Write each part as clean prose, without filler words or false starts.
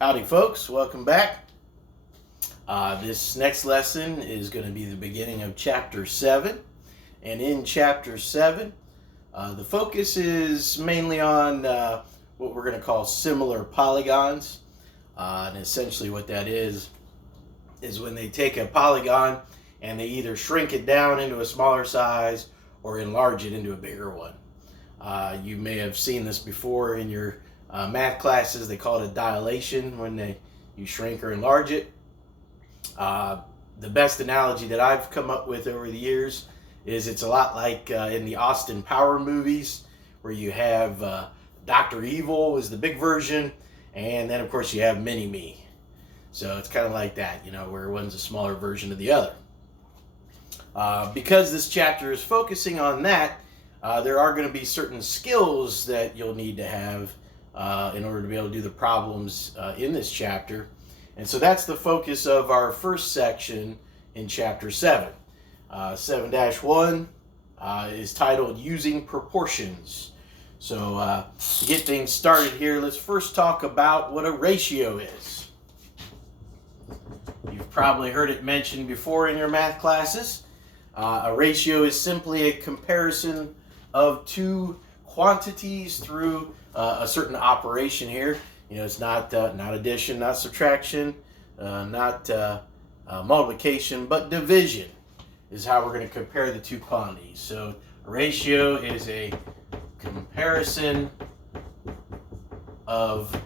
Howdy folks, welcome back. This next lesson is going to be the beginning of chapter 7. And in chapter 7, the focus is mainly on what we're going to call similar polygons. And essentially what that is when they take a polygon and they either shrink it down into a smaller size or enlarge it into a bigger one. You may have seen this before in your math classes. They call it a dilation when you shrink or enlarge it. The best analogy that I've come up with over the years is it's a lot like in the Austin Power movies, where you have Dr. Evil is the big version, and then of course you have Mini-Me. So it's kind of like that, where one's a smaller version of the other. Because this chapter is focusing on that, there are going to be certain skills that you'll need to have in order to be able to do the problems in this chapter. And so that's the focus of our first section in chapter 7. 7-1 is titled Using Proportions. So to get things started here, let's first talk about what a ratio is. You've probably heard it mentioned before in your math classes. A ratio is simply a comparison of two quantities through a certain operation here. It's not addition, not subtraction, not multiplication, but division is how we're going to compare the two quantities. So a ratio is a comparison of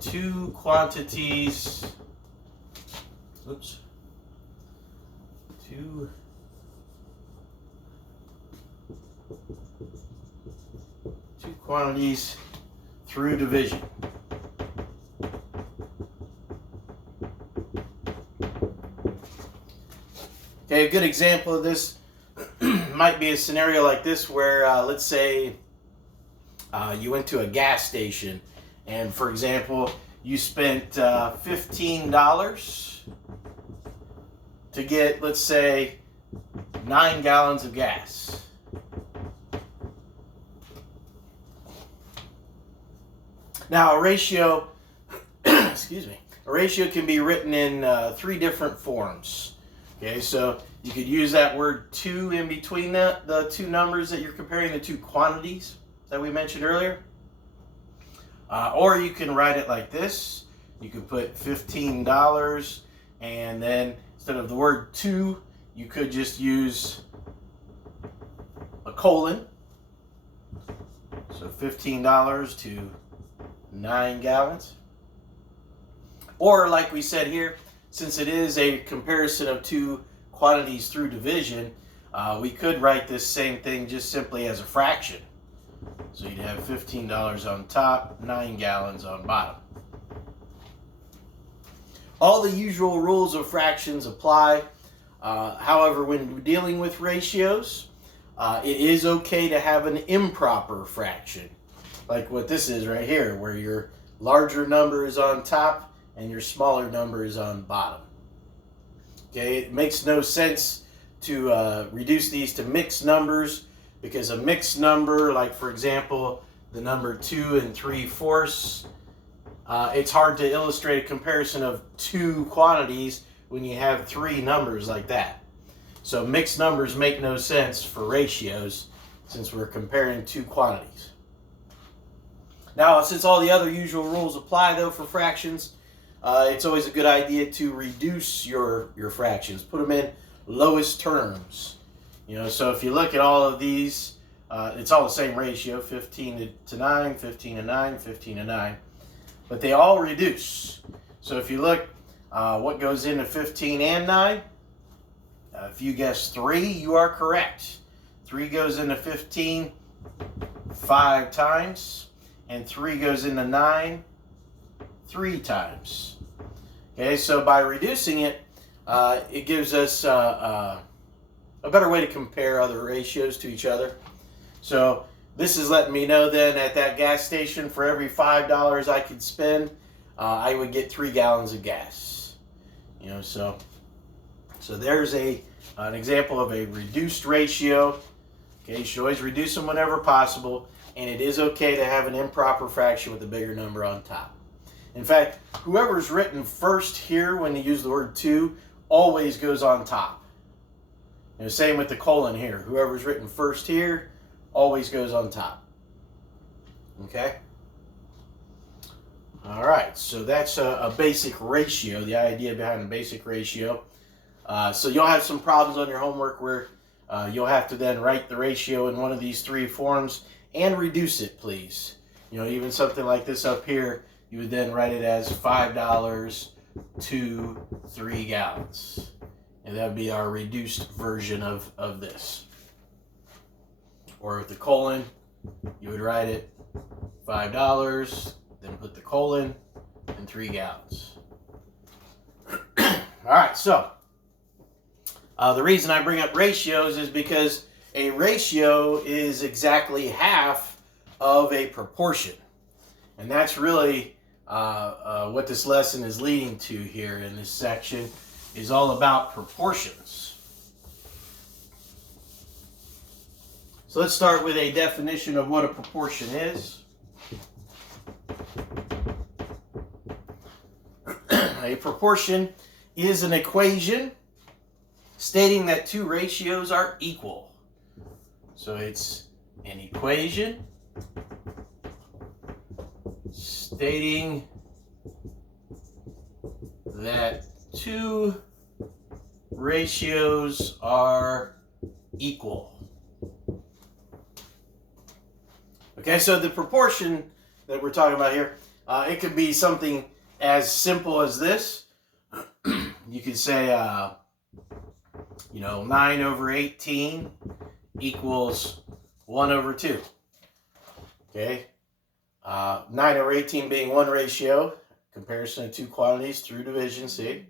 two quantities. Two quantities through division. Okay, a good example of this might be a scenario like this where, let's say, you went to a gas station and, for example, you spent $15 to get, let's say, 9 gallons of gas. Now, a ratio, a ratio can be written in 3 different forms. Okay, so you could use that word 2 in between the two numbers that you're comparing, the two quantities that we mentioned earlier. Or you can write it like this. You could put $15, and then instead of the word 2, you could just use a colon. So $15 to 9 gallons. Or like we said here, since it is a comparison of two quantities through division, we could write this same thing just simply as a fraction. So you'd have $15 on top, 9 gallons on bottom. All the usual rules of fractions apply. However, when dealing with ratios, it is okay to have an improper fraction, like what this is right here, where your larger number is on top and your smaller number is on bottom. Okay, it makes no sense to reduce these to mixed numbers, because a mixed number, like for example, the number 2 3/4, it's hard to illustrate a comparison of two quantities when you have 3 numbers like that. So mixed numbers make no sense for ratios, since we're comparing two quantities. Now, since all the other usual rules apply though for fractions, it's always a good idea to reduce your fractions. Put them in lowest terms. So if you look at all of these, it's all the same ratio, 15 to 9, 15 to 9, 15 to 9. But they all reduce. So if you look what goes into 15 and 9, if you guess 3, you are correct. 3 goes into 15 5 times, and 3 goes into 9 3 times. Okay, so by reducing it, it gives us a better way to compare other ratios to each other. So this is letting me know then at that gas station, for every $5 I could spend, I would get 3 gallons of gas. So there's an example of a reduced ratio. Okay, you should always reduce them whenever possible, and it is okay to have an improper fraction with a bigger number on top. In fact, whoever's written first here when you use the word to always goes on top. You know, same with the colon here. Whoever's written first here always goes on top. Okay? All right, so that's a basic ratio, the idea behind a basic ratio. So you'll have some problems on your homework where you'll have to then write the ratio in one of these three forms and reduce it, please. You know, even something like this up here, you would then write it as $5 to 3 gallons. And that would be our reduced version of this. Or with the colon, you would write it $5, then put the colon, and 3 gallons. All right, so the reason I bring up ratios is because a ratio is exactly half of a proportion. And that's really what this lesson is leading to here in this section, is all about proportions. So let's start with a definition of what a proportion is. A proportion is an equation stating that two ratios are equal. So it's an equation stating that two ratios are equal. Okay, so the proportion that we're talking about here, it could be something as simple as this. You could say, 9/18 equals 1/2. Okay, 9/18 being one ratio, comparison of two quantities through division, see,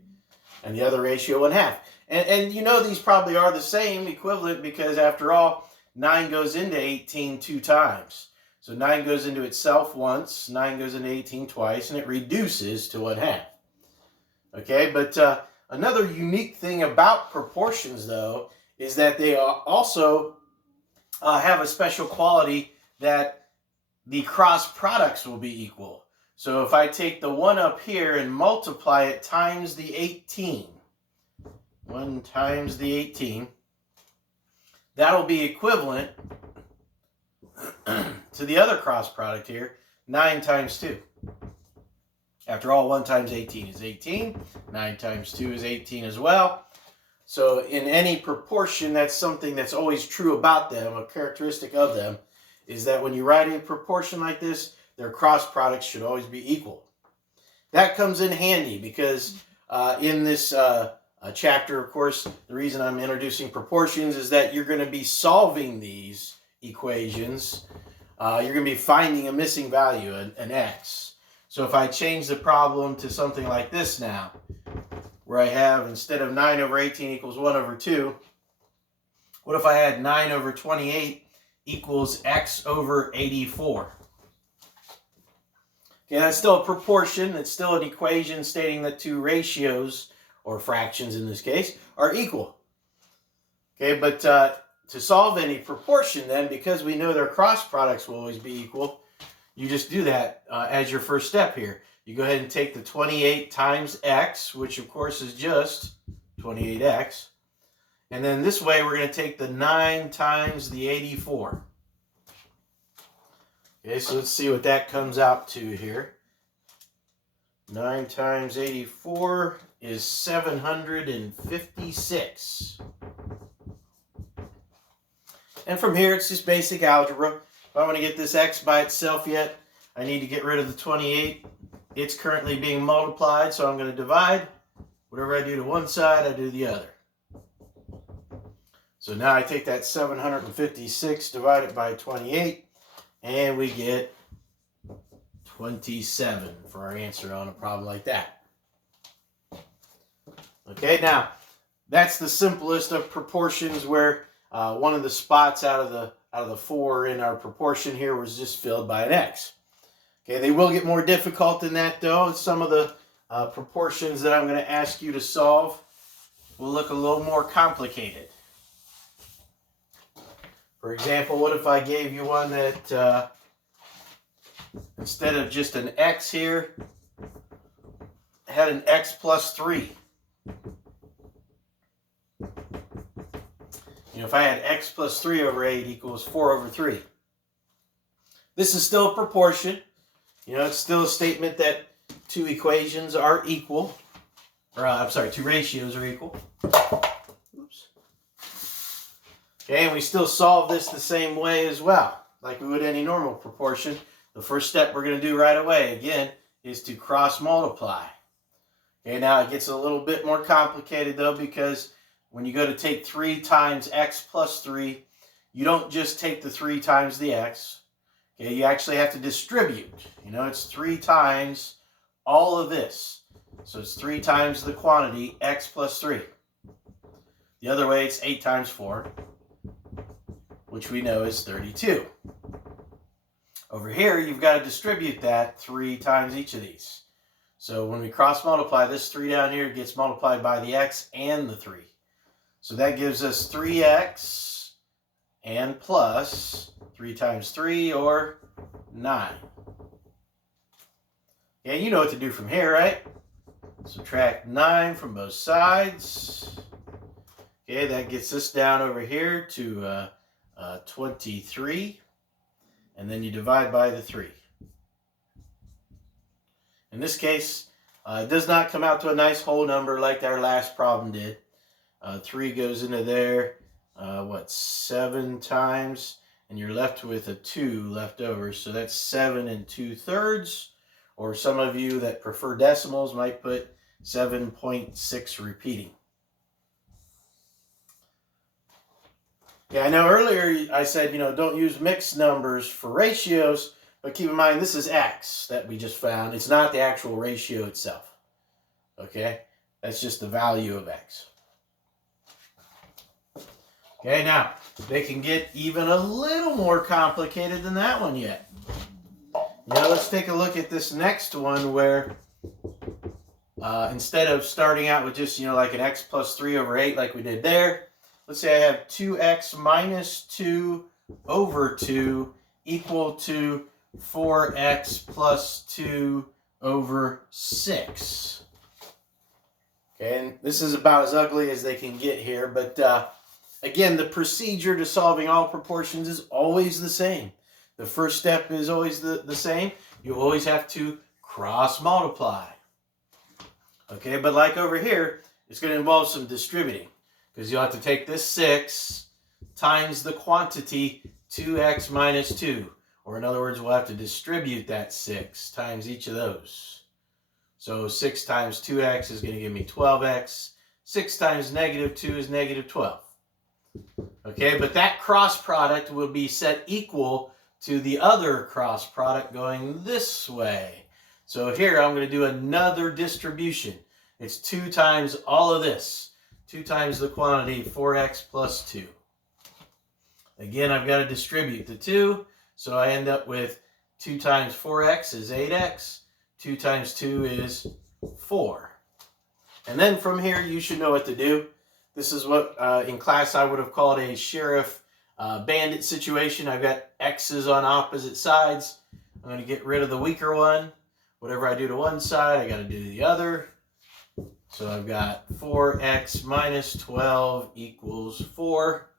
and the other ratio 1/2. And you know these probably are the same, equivalent, because after all, 9 goes into 18 two times. So 9 goes into itself once, 9 goes into 18 twice, and it reduces to 1/2. Okay, but another unique thing about proportions, though, is that they also have a special quality that the cross products will be equal. So if I take the 1 up here and multiply it times the 18, 1 times the 18, that'll be equivalent to the other cross product here, 9 times 2. After all, 1 times 18 is 18. 9 times 2 is 18 as well. So in any proportion, that's something that's always true about them, a characteristic of them, is that when you write a proportion like this, their cross products should always be equal. That comes in handy because in this chapter, of course, the reason I'm introducing proportions is that you're going to be solving these equations. You're going to be finding a missing value, an x. So if I change the problem to something like this now, where I have, instead of 9/18 equals 1/2, what if I had 9/28 equals x/84? Okay, that's still a proportion. It's still an equation stating that two ratios, or fractions in this case, are equal. Okay, but to solve any proportion then, because we know their cross products will always be equal, you just do that as your first step here. You go ahead and take the 28 times x, which of course is just 28x. And then this way we're going to take the 9 times the 84. Okay, so let's see what that comes out to here. 9 times 84 is 756. And from here, it's just basic algebra. If I want to get this x by itself yet, I need to get rid of the 28. It's currently being multiplied, so I'm going to divide. Whatever I do to one side, I do the other. So now I take that 756 divided by 28, and we get 27 for our answer on a problem like that. Okay, now that's the simplest of proportions, where one of the spots out of the 4 in our proportion here was just filled by an x. Okay, they will get more difficult than that, though. Some of the proportions that I'm going to ask you to solve will look a little more complicated. For example, what if I gave you one that instead of just an x here, had an x plus 3. If I had x plus 3 over 8 equals 4 over 3. This is still a proportion. It's still a statement that two equations are equal. Or, I'm sorry, two ratios are equal. Oops. Okay, and we still solve this the same way as well, like we would any normal proportion. The first step we're going to do right away, again, is to cross multiply. Okay, now it gets a little bit more complicated, though, because when you go to take 3 times x plus 3, you don't just take the 3 times the x. Okay, you actually have to distribute. It's 3 times all of this. So it's 3 times the quantity, x plus 3. The other way, it's 8 times 4, which we know is 32. Over here, you've got to distribute that 3 times each of these. So when we cross multiply, this 3 down here gets multiplied by the x and the 3. So that gives us 3x and plus 3 times 3, or 9. Yeah, you know what to do from here, right? Subtract 9 from both sides. Okay, that gets us down over here to 23. And then you divide by the 3. In this case, it does not come out to a nice whole number like our last problem did. 3 goes into there, 7 times, and you're left with a 2 left over. So that's 7 2/3, or some of you that prefer decimals might put 7.6 repeating. Yeah, I know earlier I said, don't use mixed numbers for ratios, but keep in mind this is x that we just found. It's not the actual ratio itself. Okay? That's just the value of x. Okay, now, they can get even a little more complicated than that one yet. Let's take a look at this next one where instead of starting out with just, like an x plus 3 over 8 like we did there, let's say I have 2x minus 2 over 2 equal to 4x plus 2 over 6. Okay, and this is about as ugly as they can get here, but again, the procedure to solving all proportions is always the same. The first step is always the same. You always have to cross multiply. Okay, but like over here, it's going to involve some distributing, because you'll have to take this 6 times the quantity 2x minus 2. Or in other words, we'll have to distribute that 6 times each of those. So 6 times 2x is going to give me 12x. 6 times negative 2 is negative 12. Okay, but that cross product will be set equal to the other cross product going this way. So here I'm going to do another distribution. It's 2 times all of this. 2 times the quantity, 4x plus 2. Again, I've got to distribute the 2, so I end up with 2 times 4x is 8x. 2 times 2 is 4. And then from here, you should know what to do. This is what in class I would have called a sheriff bandit situation. I've got x's on opposite sides. I'm going to get rid of the weaker one. Whatever I do to one side, I got to do to the other. So I've got 4x minus 12 equals 4.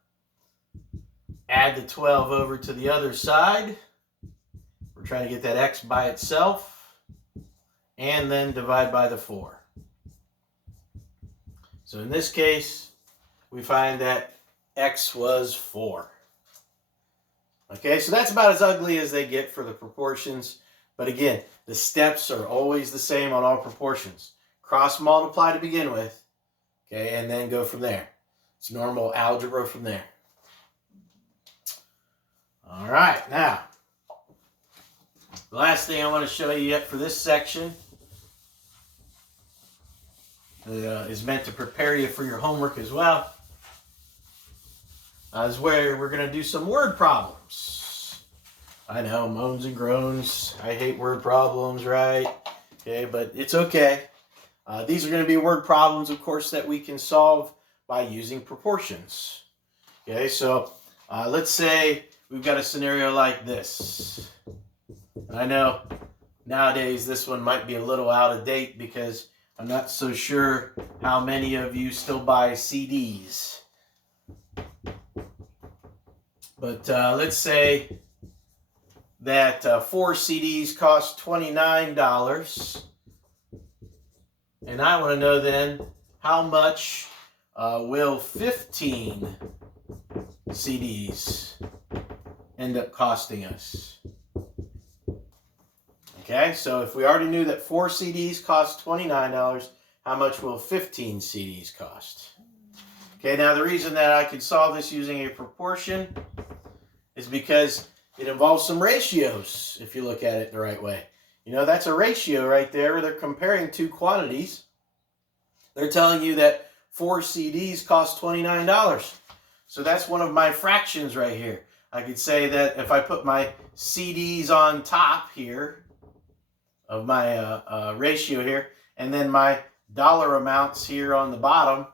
Add the 12 over to the other side. We're trying to get that x by itself. And then divide by the 4. So in this case, we find that x was 4. Okay, so that's about as ugly as they get for the proportions. But again, the steps are always the same on all proportions. Cross multiply to begin with, okay, and then go from there. It's normal algebra from there. All right, now, the last thing I want to show you yet for this section is meant to prepare you for your homework as well. Is where we're going to do some word problems. I know, moans and groans. I hate word problems, right? Okay, but it's okay. These are going to be word problems, of course, that we can solve by using proportions. Okay, so let's say we've got a scenario like this. And I know nowadays this one might be a little out of date because I'm not so sure how many of you still buy CDs. But let's say that 4 CDs cost $29. And I want to know then, how much will 15 CDs end up costing us? Okay, so if we already knew that 4 CDs cost $29, how much will 15 CDs cost? Okay, now the reason that I could solve this using a proportion is because it involves some ratios, if you look at it the right way. You know, that's a ratio right there. They're comparing 2 quantities. They're telling you that 4 CDs cost $29. So that's one of my fractions right here. I could say that if I put my CDs on top here of my ratio here, and then my dollar amounts here on the bottom,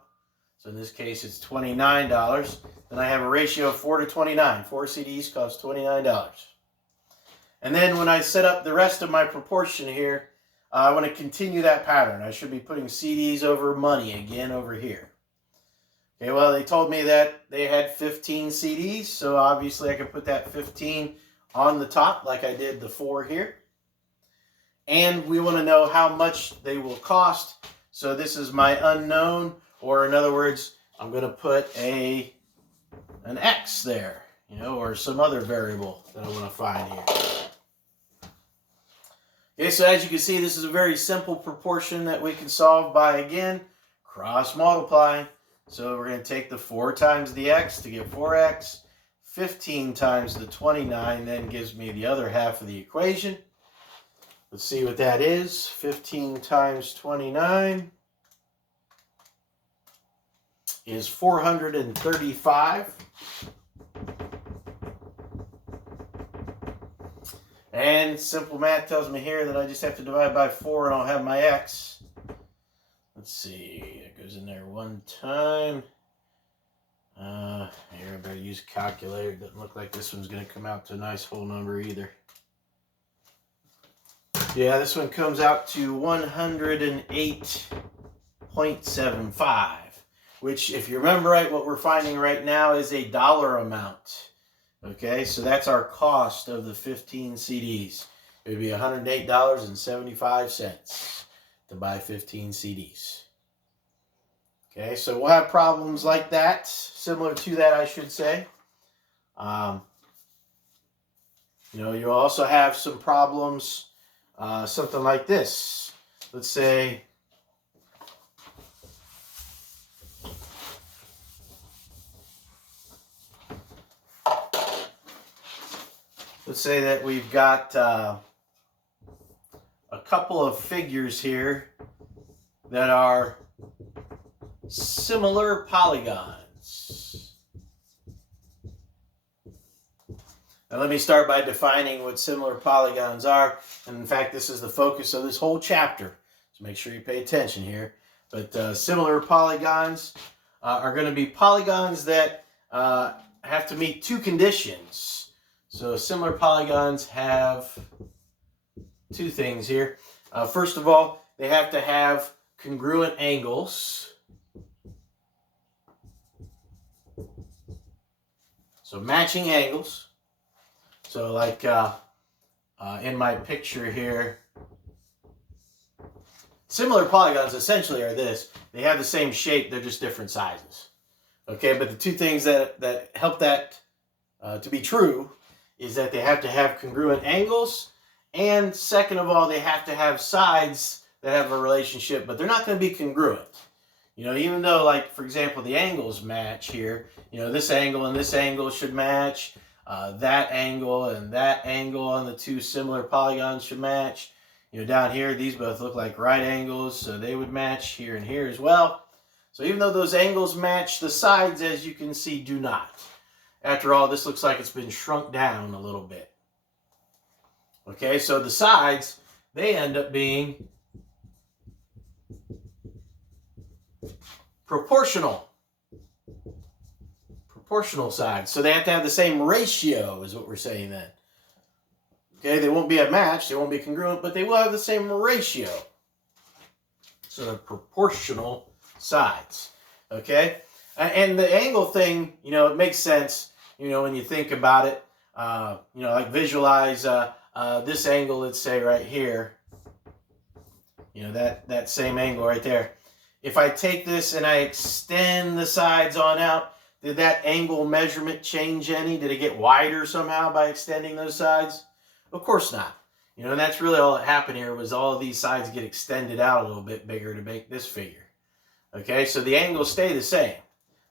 so in this case it's $29, then I have a ratio of 4 to 29. 4 CDs cost $29. And then when I set up the rest of my proportion here, I want to continue that pattern. I should be putting CDs over money again over here. Okay, well, they told me that they had 15 CDs, so obviously I can put that 15 on the top like I did the 4 here. And we want to know how much they will cost. So this is my unknown, or in other words, I'm going to put an X there, you know, or some other variable that I want to find here. Okay, so as you can see, this is a very simple proportion that we can solve by, again, cross multiplying. So we're going to take the 4 times the x to get 4x. 15 times the 29 then gives me the other half of the equation. Let's see what that is. 15 times 29 is 435. And simple math tells me here that I just have to divide by 4 and I'll have my x. Let's see, it goes in there one time. Here, I better use a calculator. It doesn't look like this one's going to come out to a nice whole number either. Yeah, this one comes out to 108.75, which, if you remember right, what we're finding right now is a dollar amount. Okay, so that's our cost of the 15 CDs. It would be $108.75 to buy 15 CDs. Okay, so we'll have problems like that, similar to that, I should say. You know, you'll also have some problems, something like this. Let's say that we've got a couple of figures here that are similar polygons. Now let me start by defining what similar polygons are. And in fact, this is the focus of this whole chapter. So make sure you pay attention here. But similar polygons are going to be polygons that have to meet 2 conditions. So similar polygons have 2 things here. First of all, they have to have congruent angles. So matching angles. So like in my picture here, similar polygons essentially are this. They have the same shape, they're just different sizes. Okay, but the 2 things that help that to be true is that they have to have congruent angles, and second of all, they have to have sides that have a relationship, but they're not going to be congruent. You know, even though, like, for example, the angles match here, you know, this angle and this angle should match, that angle and the 2 similar polygons should match. You know, down here, these both look like right angles, so they would match here and here as well. So even though those angles match, the sides, as you can see, do not. After all, this looks like it's been shrunk down a little bit. Okay, so the sides, they end up being proportional sides. So they have to have the same ratio, is what we're saying then. Okay, they won't be a match, they won't be congruent, but they will have the same ratio. So they're proportional sides, okay? And the angle thing, it makes sense, when you think about it. Like visualize this angle, let's say right here, that same angle right there. If I take this and I extend the sides on out, did that angle measurement change any? Did it get wider somehow by extending those sides? Of course not. And that's really all that happened here, was all of these sides get extended out a little bit bigger to make this figure. Okay, so the angles stay the same.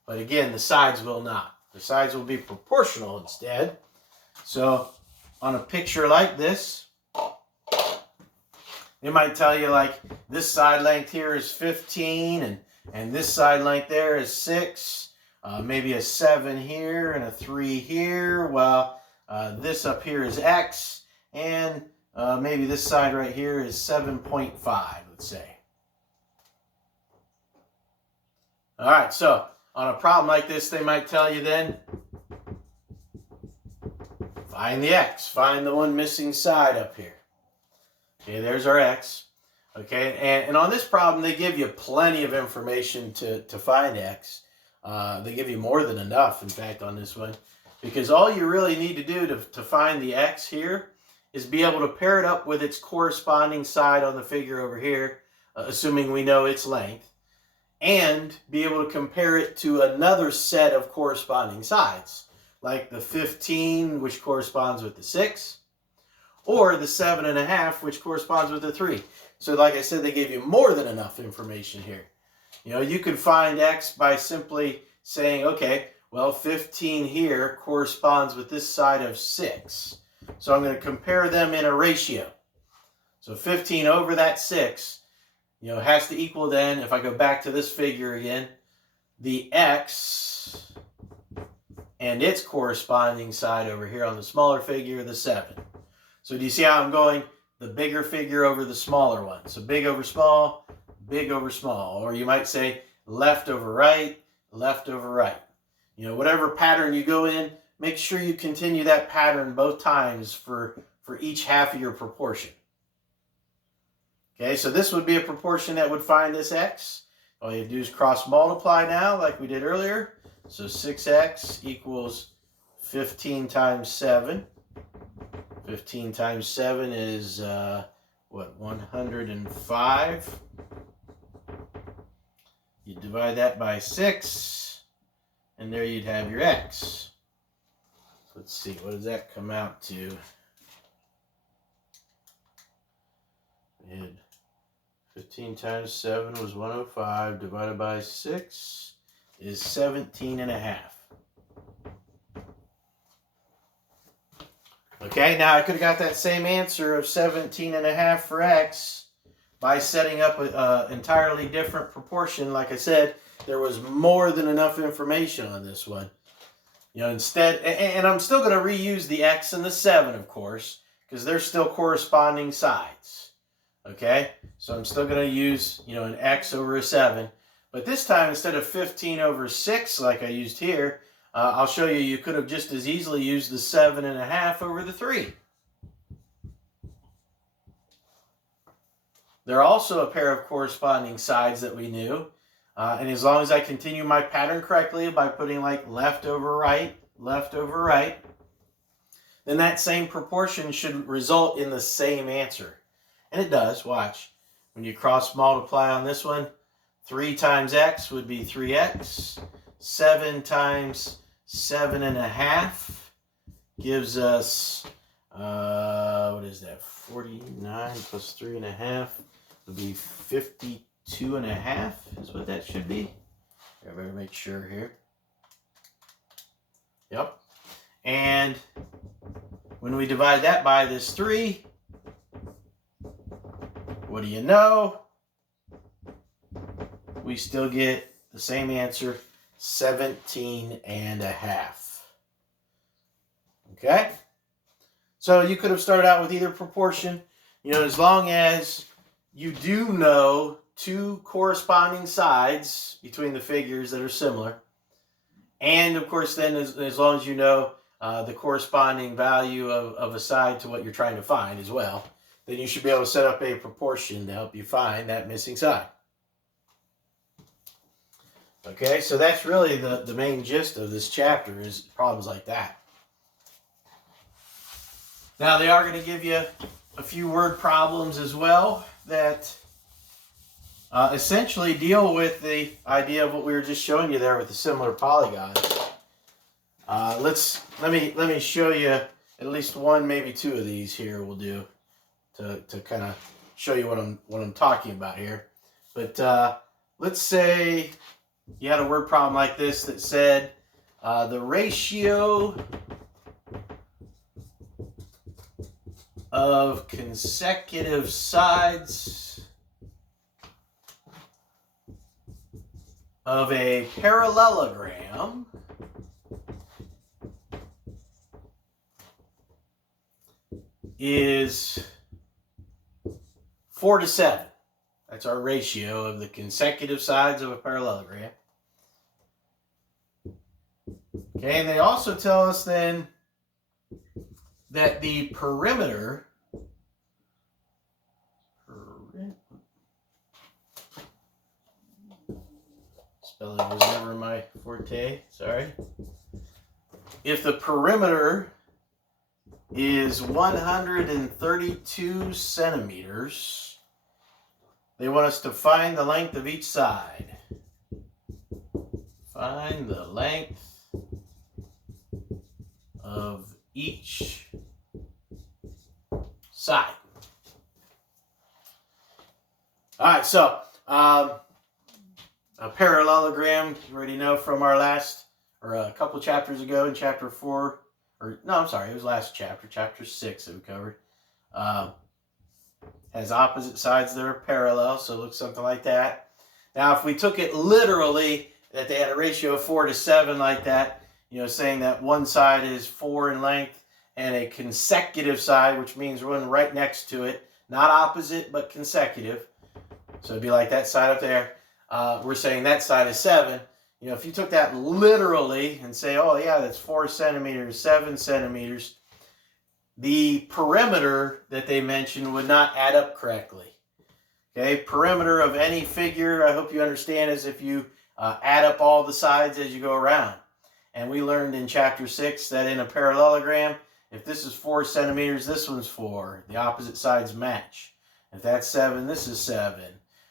But again, the sides will not. The sides will be proportional instead. So on a picture like this, it might tell you like this side length here is 15 and this side length there is 6. Maybe a 7 here and a 3 here. Well, this up here is X, and maybe this side right here is 7.5, let's say. All right, so on a problem like this, they might tell you then, find the X, find the one missing side up here. Okay, there's our X. Okay, and on this problem, they give you plenty of information to find X. They give you more than enough, in fact, on this one. Because all you really need to do to find the X here is be able to pair it up with its corresponding side on the figure over here, assuming we know its length, and be able to compare it to another set of corresponding sides, like the 15, which corresponds with the 6, or the 7.5, which corresponds with the 3. So like I said, they gave you more than enough information here. You could find X by simply saying, okay, well, 15 here corresponds with this side of 6. So I'm going to compare them in a ratio. So 15 over that 6, has to equal then, if I go back to this figure again, the X and its corresponding side over here on the smaller figure, the 7. So do you see how I'm going the bigger figure over the smaller one? So big over small, big over small. Or you might say left over right, left over right. Whatever pattern you go in, make sure you continue that pattern both times for each half of your proportion. Okay, so this would be a proportion that would find this X. All you do is cross multiply now like we did earlier. So 6X equals 15 times 7. 15 times 7 is, 105. You divide that by 6, and there you'd have your X. Let's see, what does that come out to? We had 15 times 7 was 105, divided by 6 is 17.5. Okay, now I could have got that same answer of 17.5 for X by setting up an entirely different proportion. Like I said, there was more than enough information on this one. Instead, and I'm still going to reuse the X and the 7, of course, because they're still corresponding sides. Okay, so I'm still going to use, an X over a 7. But this time, instead of 15 over 6 like I used here, I'll show you, you could have just as easily used the 7.5 over the 3. They're also a pair of corresponding sides that we knew. And as long as I continue my pattern correctly by putting like left over right, then that same proportion should result in the same answer. And it does, watch. When you cross multiply on this one, 3 times X would be 3X. 7 times 7.5 gives us, what is that, 49 plus 3.5 would be 52.5 is what that should be. I better make sure here. Yep. And when we divide that by this 3, what do you know? We still get the same answer, 17.5. Okay? So you could have started out with either proportion, as long as you do know 2 corresponding sides between the figures that are similar. And of course then as long as you know the corresponding value of a side to what you're trying to find as well, then you should be able to set up a proportion to help you find that missing side. Okay, so that's really the main gist of this chapter is problems like that. Now they are going to give you a few word problems as well that essentially deal with the idea of what we were just showing you there with the similar polygons. Let me show you at least one, maybe two of these here. We'll do to kind of show you what I'm talking about here. But let's say you had a word problem like this that said the ratio of consecutive sides of a parallelogram is 4 to 7. That's our ratio of the consecutive sides of a parallelogram. Okay, and they also tell us then that the perimeter spelling was never my forte, sorry. If the perimeter is 132 centimeters, they want us to find the length of each side. Find the length of each side. All right, so a parallelogram, you already know from our last, or a couple chapters ago in chapter 4, or no, I'm sorry, it was last chapter, chapter 6 that we covered. Has opposite sides that are parallel, so it looks something like that. Now, if we took it literally, that they had a ratio of 4 to 7 like that, saying that one side is 4 in length and a consecutive side, which means one right next to it, not opposite, but consecutive. So it'd be like that side up there. We're saying that side is 7. If you took that literally and say, oh yeah, that's 4 centimeters, 7 centimeters, the perimeter that they mentioned would not add up correctly. Okay, perimeter of any figure, I hope you understand, is if you add up all the sides as you go around. And we learned in chapter 6 that in a parallelogram, if this is 4 centimeters, this one's 4. The opposite sides match. If that's 7, this is 7.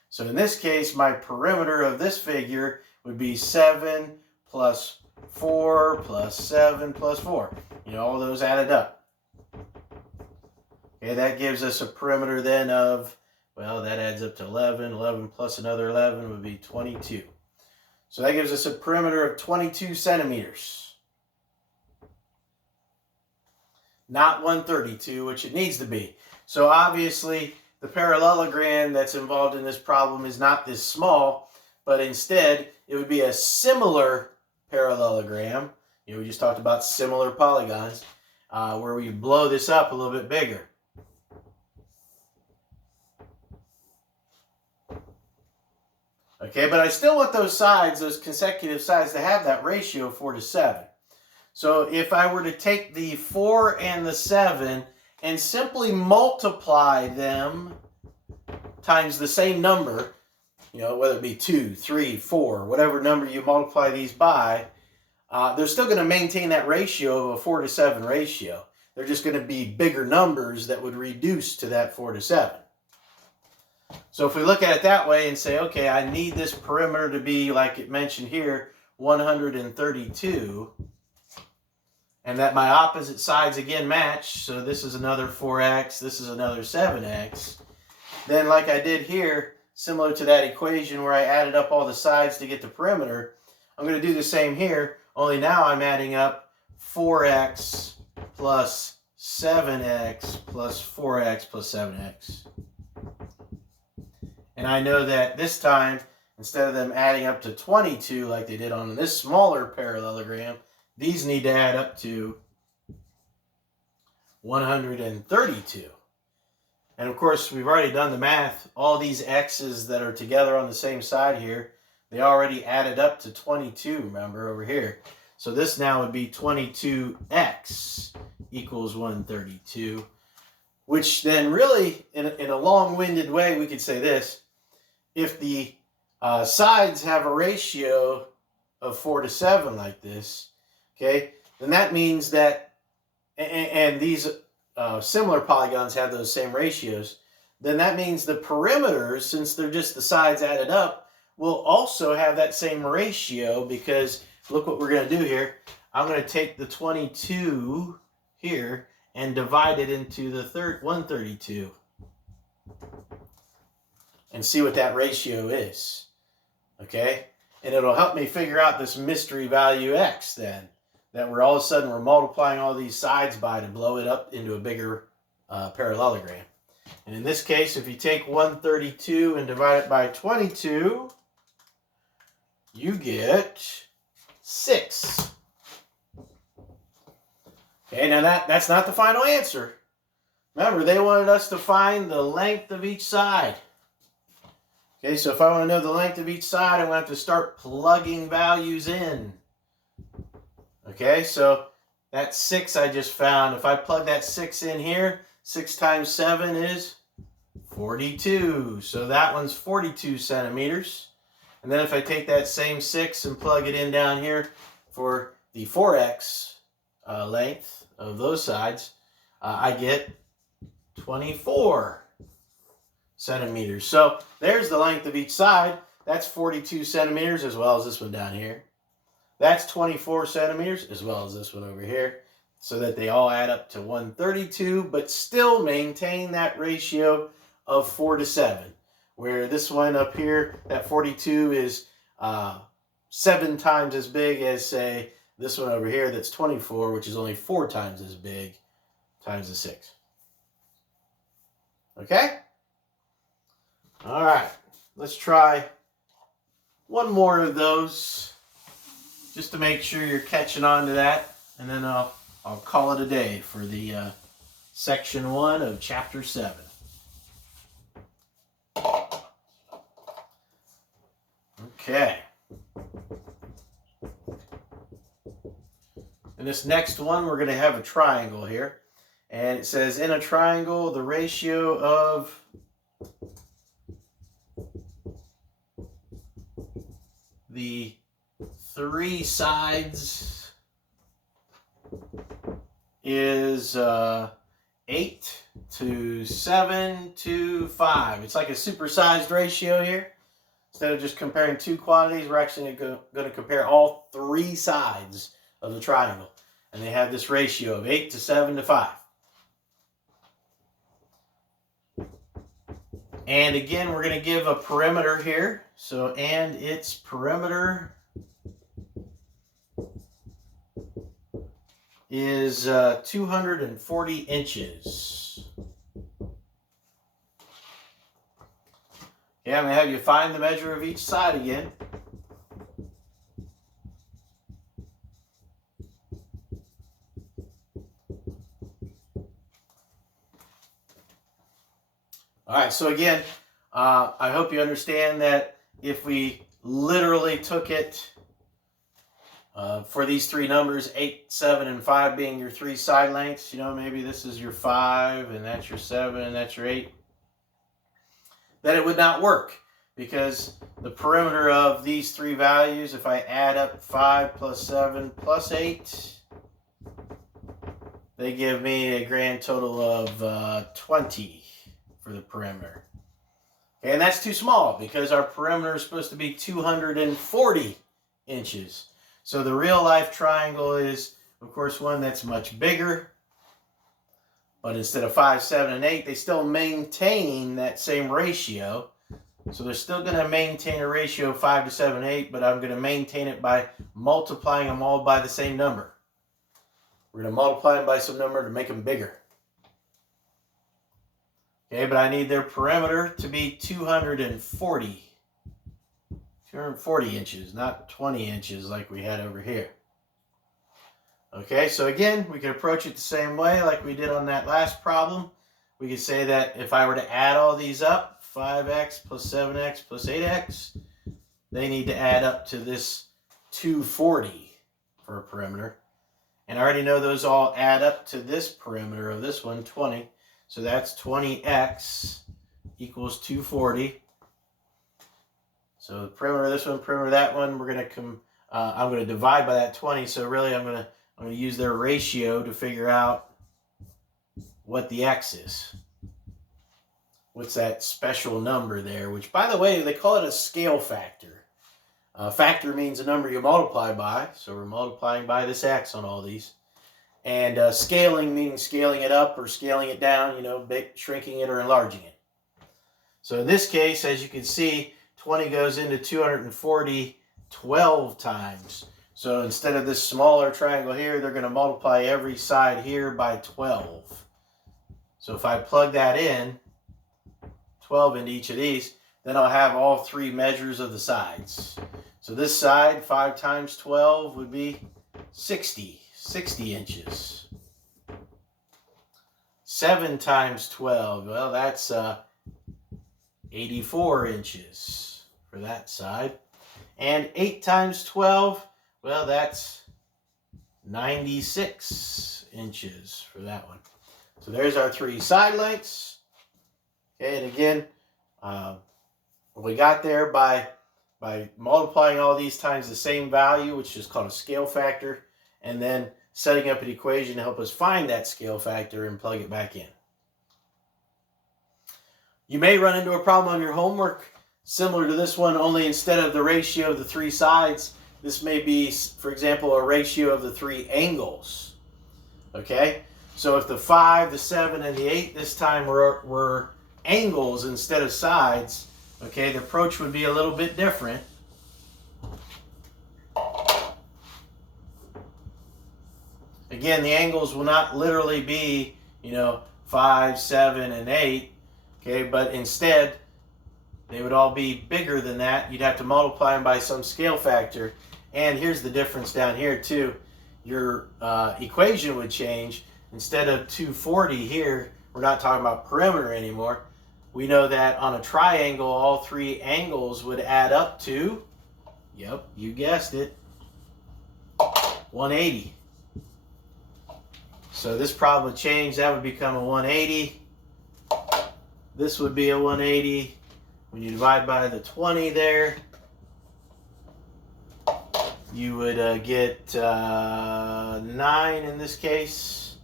So in this case, my perimeter of this figure would be 7 plus 4 plus 7 plus 4. All those added up. Okay, that gives us a perimeter then of, well, that adds up to 11. 11 plus another 11 would be 22. So that gives us a perimeter of 22 centimeters. Not 132, which it needs to be. So obviously, the parallelogram that's involved in this problem is not this small, but instead, it would be a similar parallelogram. We just talked about similar polygons, where we blow this up a little bit bigger. Okay, but I still want those sides, those consecutive sides, to have that ratio of 4 to 7. So if I were to take the 4 and the 7 and simply multiply them times the same number, whether it be 2, 3, 4, whatever number you multiply these by, they're still going to maintain that ratio of a 4 to 7 ratio. They're just going to be bigger numbers that would reduce to that 4 to 7. So if we look at it that way and say, okay, I need this perimeter to be, like it mentioned here, 132, and that my opposite sides again match, so this is another 4x, this is another 7x, then like I did here, similar to that equation where I added up all the sides to get the perimeter, I'm going to do the same here, only now I'm adding up 4x plus 7x plus 4x plus 7x. And I know that this time, instead of them adding up to 22 like they did on this smaller parallelogram, these need to add up to 132. And of course, we've already done the math. All these x's that are together on the same side here, they already added up to 22, remember, over here. So this now would be 22x equals 132, which then really, in a long-winded way, we could say this. If the sides have a ratio of 4 to 7 like this, okay, then that means that, and these similar polygons have those same ratios, then that means the perimeters, since they're just the sides added up, will also have that same ratio, because look what we're going to do here. I'm going to take the 22 here and divide it into the 132 and see what that ratio is. Okay? And it'll help me figure out this mystery value x then, that we're all of a sudden we're multiplying all these sides by to blow it up into a bigger parallelogram. And in this case, if you take 132 and divide it by 22, you get 6. Okay, now that's not the final answer. Remember, they wanted us to find the length of each side. Okay, so if I want to know the length of each side, I'm going to have to start plugging values in. Okay, so that 6 I just found, if I plug that 6 in here, 6 times 7 is 42. So that one's 42 centimeters. And then if I take that same 6 and plug it in down here for the 4x length of those sides, I get 24 centimeters. So there's the length of each side. That's 42 centimeters as well as this one down here. That's 24 centimeters as well as this one over here, so that they all add up to 132, but still maintain that ratio of 4 to 7, where this one up here, that 42 is 7 times as big as, say, this one over here that's 24, which is only 4 times as big, times the 6. Okay? All right, let's try one more of those just to make sure you're catching on to that, and then I'll call it a day for the section 1 of chapter 7. Okay. In this next one, we're going to have a triangle here. And it says, in a triangle, the ratio of the 3 sides is 8 to 7 to 5. It's like a supersized ratio here. Instead of just comparing 2 quantities, we're actually going to compare all 3 sides of the triangle. And they have this ratio of 8 to 7 to 5. And again, we're going to give a perimeter here. So, and its perimeter is 240 inches. Okay, I'm going to have you find the measure of each side again. All right, so again, I hope you understand that if we literally took it for these 3 numbers, 8, 7, and 5 being your 3 side lengths, you know, maybe this is your 5, and that's your 7, and that's your 8, then it would not work, because the perimeter of these 3 values, if I add up 5 plus 7 plus 8, they give me a grand total of 20 for the perimeter. Okay, and that's too small, because our perimeter is supposed to be 240 inches. So the real life triangle is, of course, one that's much bigger. But instead of 5, 7, and 8, they still maintain that same ratio. So they're still going to maintain a ratio of 5 to 7, 8, but I'm going to maintain it by multiplying them all by the same number. We're going to multiply them by some number to make them bigger. Okay, but I need their perimeter to be 240 inches, not 20 inches like we had over here. Okay, so again, we can approach it the same way like we did on that last problem. We could say that if I were to add all these up, 5x plus 7x plus 8x, they need to add up to this 240 for a perimeter. And I already know those all add up to this perimeter of this one, 20. So that's 20x equals 240. So the perimeter of this one, perimeter of that one, we're going to I'm going to divide by that 20. So really I'm going to use their ratio to figure out what the x is. What's that special number there? Which, by the way, they call it a scale factor. Factor means a number you multiply by. So we're multiplying by this x on all these. And scaling means scaling it up or scaling it down, you know, shrinking it or enlarging it. So in this case, as you can see, 20 goes into 240 12 times. So instead of this smaller triangle here, they're going to multiply every side here by 12. So if I plug that in, 12 into each of these, then I'll have all three measures of the sides. So this side, 5 times 12 would be 60 inches. 7 times 12, well, that's 84 inches for that side. And 8 times 12, well, that's 96 inches for that one. So there's our three side lengths. Okay, and again, we got there by multiplying all these times the same value, which is called a scale factor, and then setting up an equation to help us find that scale factor and plug it back in. You may run into a problem on your homework similar to this one, only instead of the ratio of the three sides, this may be, for example, a ratio of the three angles. Okay? So if the 5, the 7, and the 8 this time were angles instead of sides, okay, the approach would be a little bit different. Again, the angles will not literally be, 5, 7, and 8, okay, but instead, they would all be bigger than that. You'd have to multiply them by some scale factor. And here's the difference down here, too. Your equation would change. Instead of 240 here, we're not talking about perimeter anymore. We know that on a triangle, all three angles would add up to, yep, you guessed it, 180. So this problem would change. That would become a 180. This would be a 180. When you divide by the 20 there, you would get 9 in this case.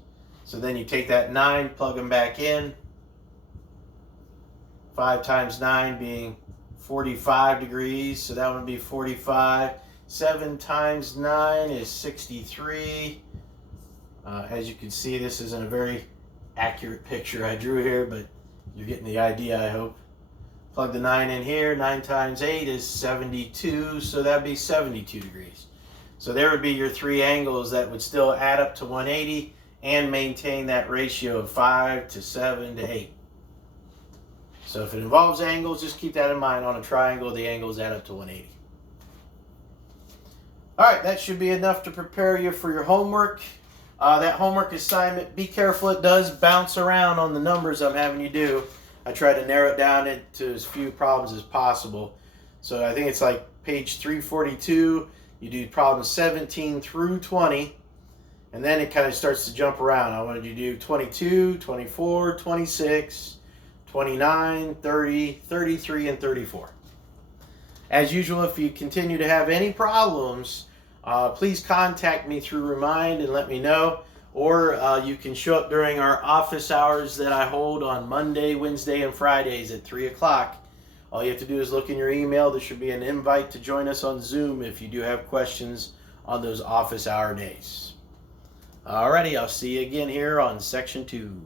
So then you take that 9, plug them back in. 5 times 9 being 45 degrees, so that would be 45. 7 times 9 is 63. As you can see, this isn't a very accurate picture I drew here, but you're getting the idea, I hope. Plug the 9 in here. 9 times 8 is 72, so that would be 72 degrees. So there would be your three angles that would still add up to 180 and maintain that ratio of 5 to 7 to 8. So if it involves angles, just keep that in mind. On a triangle, the angles add up to 180. All right, that should be enough to prepare you for your homework. That homework assignment, be careful, it does bounce around on the numbers I'm having you do. I try to narrow it down into as few problems as possible. So I think it's like page 342. You do problems 17 through 20, and then it kind of starts to jump around. I wanted you to do 22, 24, 26, 29, 30, 33, and 34. As usual, if you continue to have any problems, please contact me through Remind and let me know. Or you can show up during our office hours that I hold on Monday, Wednesday, and Fridays at 3 o'clock. All you have to do is look in your email. There should be an invite to join us on Zoom if you do have questions on those office hour days. Alrighty, I'll see you again here on Section 2.